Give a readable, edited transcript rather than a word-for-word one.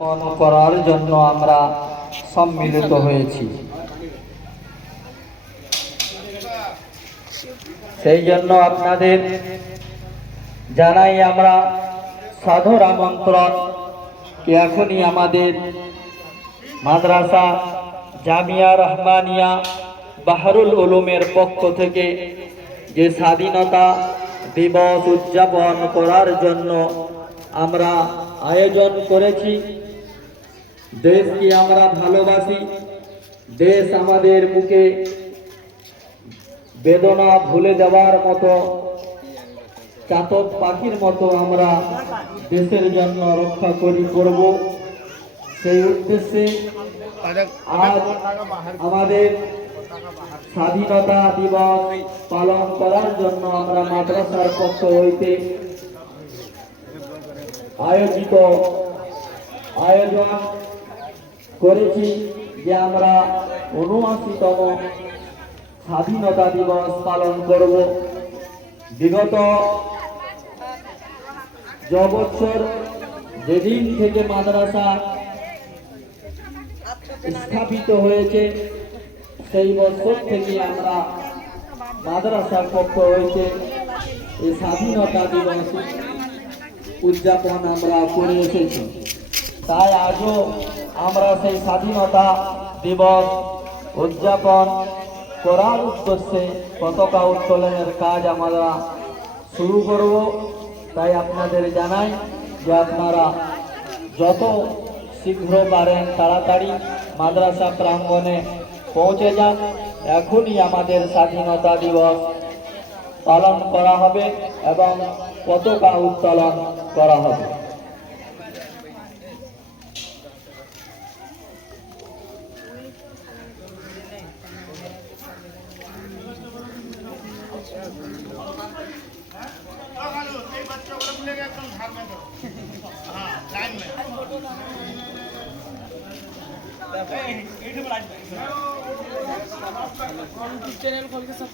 পালন করার জন্য আমরা সম্মিলিত হয়েছি। সেই জন্য আপনাদের জানাই আমরা সাদর আমন্ত্রণ কি এখনই আমাদের মাদ্রাসা জামিয়া রহমানিয়া বাহরুল উলুমের পক্ষ থেকে যে স্বাধীনতা দিবস উদযাপন করার জন্য আমরা আয়োজন করেছি। দেশকে আমরা ভালোবাসি, দেশ আমাদের বুকে বেদনা ভুলে দেওয়ার মতো চাতক পাখির মতো আমরা দেশের জন্য রক্ষা করব। সেই উদ্দেশ্যে আজ আমাদের স্বাধীনতা দিবস পালন করার জন্য আমরা মাদ্রাসার পক্ষ হইতে আয়োজন করেছি যে আমরা ৭৯তম স্বাধীনতা দিবস পালন করব। বিগত বছর যেদিন থেকে মাদ্রাসা স্থাপিত হয়েছে সেই বছর থেকে আমরা মাদ্রাসার পক্ষ হইতে এই স্বাধীনতা দিবস উদযাপন আমরা করে এসেছি। তাই আজও আমরা সেই স্বাধীনতা দিবস উদযাপন করার উদ্দেশ্যে পতাকা উত্তোলনের কাজ আমরা শুরু করব। তাই আপনাদের জানাই যে আপনারা যত শীঘ্র পারেন তাড়াতাড়ি মাদ্রাসা প্রাঙ্গণে পৌঁছে যান। এখনই আমাদের স্বাধীনতা দিবস পালন করা হবে এবং পতাকা উত্তোলন করা হবে। चैनल खोल के सब